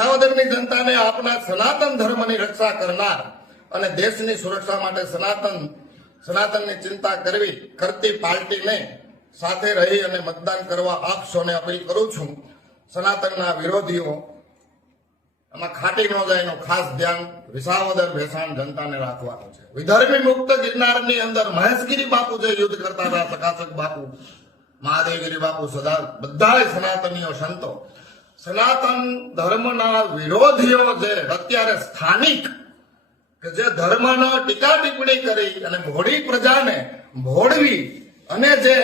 વિસાવદરની જનતાને આપના સનાતન ધર્મની રક્ષા કરનાર અને દેશની સુરક્ષા માટે સનાતનની ચિંતા કરતી પાર્ટીને સાથે રહી અને મતદાન કરવા આપ સૌને અપીલ કરું છું. સનાતનના વિરોધીઓ આમાં ખાટી ન જાય એનું ખાસ ધ્યાન વિસાવદર ભેસાણ જનતાને રાખવાનું છે. વિધર્મી મુક્ત ગિરનારની અંદર મહેશગીરી બાપુ જે યુદ્ધ કરતા હતા, ચકાચક બાપુ, મહાદેવગીરી બાપુ, સદા બધા સનાતનીઓ સંતો, સનાતન ધર્મના વિરોધીઓ જે અત્યારે સ્થાનિક કે જે ધર્મનો ટીકા ટિપ્પણી કરી અને ભોળી પ્રજાને ભોળવી અને જે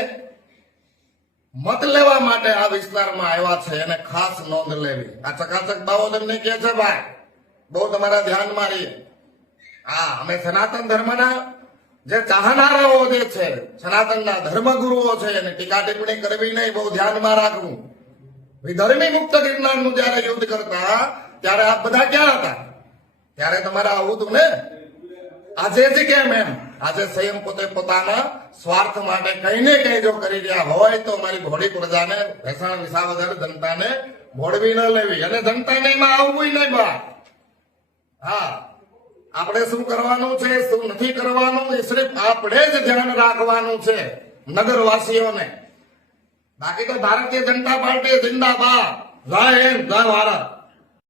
મત લેવા માટે આ વિસ્તારમાં આવ્યા છે એને ખાસ નોંધ લેવી. આ ચકાચક બાબો તમને કહે છે ભાઈ બહુ તમારા ધ્યાનમાં રહીએ. હા, અમે સનાતન ધર્મના જે ચાહનારાઓ જે છે, સનાતનના ધર્મગુરુઓ છે, એને ટીકા ટિપ્પણી કરવી નહીં, બહુ ધ્યાનમાં રાખવું. વિધર્મી મુક્ત ગિરનારનું જયારે યુદ્ધ કરતા ત્યારે આપ બધા ક્યાં હતા? ત્યારે તમારે આવું હતું ને. આજે જ કેમ એમ? આજે સ્વયં પોતે પોતાના સ્વાર્થ માટે કઈ ને કઈ જો કરી રહ્યા હોય તો અમારી ભોળી પ્રજાને, ભેસાણ વિસાવદર જનતાને ભોળવી ન લેવી અને જનતાને એમાં આવવું નહીં બા. હા, આપણે શું કરવાનું છે, શું નથી કરવાનું એ સિર્ફ આપણે જ ધ્યાન રાખવાનું છે નગરવાસીઓને. બાકી તો ભારતીય જનતા પાર્ટી જિંદાબાદ, જય હિન્દ, જય ભારત.